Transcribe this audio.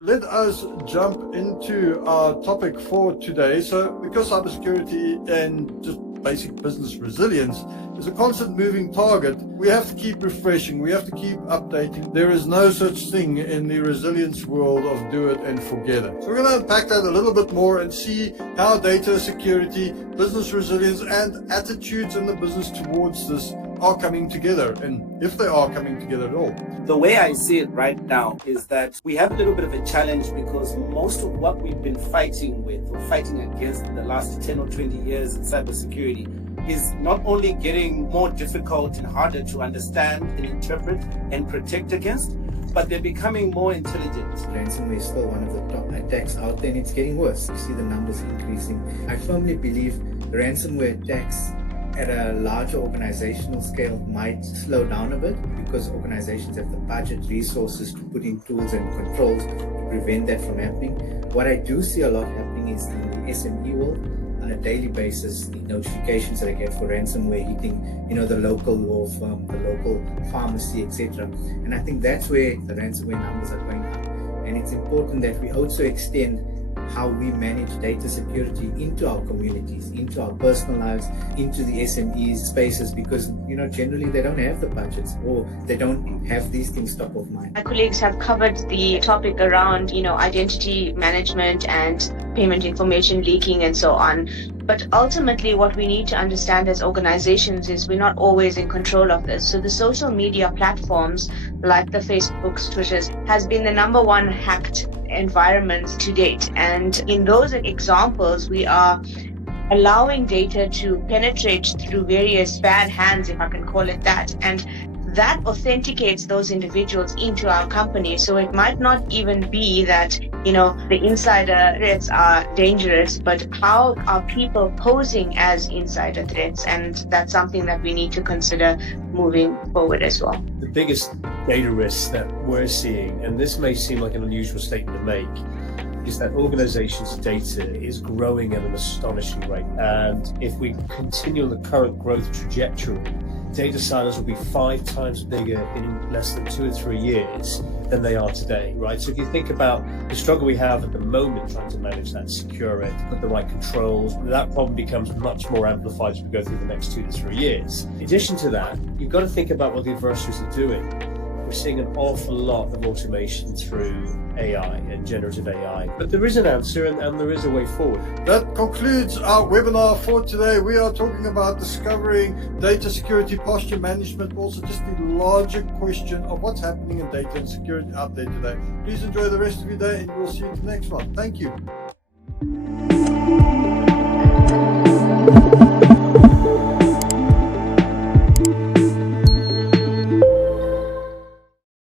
Let us jump into our topic for today. So, because cybersecurity and just basic business resilience is a constant moving target, we have to keep refreshing, we have to keep updating. There is no such thing in the resilience world of do it and forget it. So we're going to unpack that a little bit more and see how data security, business resilience, and attitudes in the business towards this are coming together, and if they are coming together at all. The way I see it right now is that we have a little bit of a challenge because most of what we've been fighting with or fighting against in the last 10 or 20 years in cybersecurity is not only getting more difficult and harder to understand and interpret and protect against, but they're becoming more intelligent. Ransomware is still one of the top attacks out there, and it's getting worse. You see the numbers increasing. I firmly believe ransomware attacks at a larger organizational scale might slow down a bit because organizations have the budget, resources to put in tools and controls to prevent that from happening. What I do see a lot happening is in the SME world. On a daily basis, the notifications that I get for ransomware hitting, the local law firm, the local pharmacy, etc. And I think that's where the ransomware numbers are going up. And it's important that we also extend how we manage data security into our communities, into our personal lives, into the SMEs spaces, because generally they don't have the budgets or they don't have these things top of mind. My colleagues have covered the topic around identity management and payment information leaking and so on. But ultimately, what we need to understand as organizations is we're not always in control of this. So the social media platforms like the Facebooks, Twitters has been the number one hacked environment to date. And in those examples, we are allowing data to penetrate through various bad hands, if I can call it that. And that authenticates those individuals into our company. So it might not even be that, the insider threats are dangerous, but how are people posing as insider threats? And that's something that we need to consider moving forward as well. The biggest data risk that we're seeing, and this may seem like an unusual statement to make, is that organizations' data is growing at an astonishing rate. And if we continue on the current growth trajectory, data silos will be 5 times bigger in less than 2 or 3 years than they are today, right? So if you think about the struggle we have at the moment trying to manage that, secure it, put the right controls, that problem becomes much more amplified as we go through the next 2 to 3 years. In addition to that, you've got to think about what the adversaries are doing. We're seeing an awful lot of automation through AI and generative AI. But there is an answer and there is a way forward. That concludes our webinar for today. We are talking about discovering data security posture management, also just the larger question of what's happening in data and security out there today. Please enjoy the rest of your day and we'll see you in the next one. Thank you.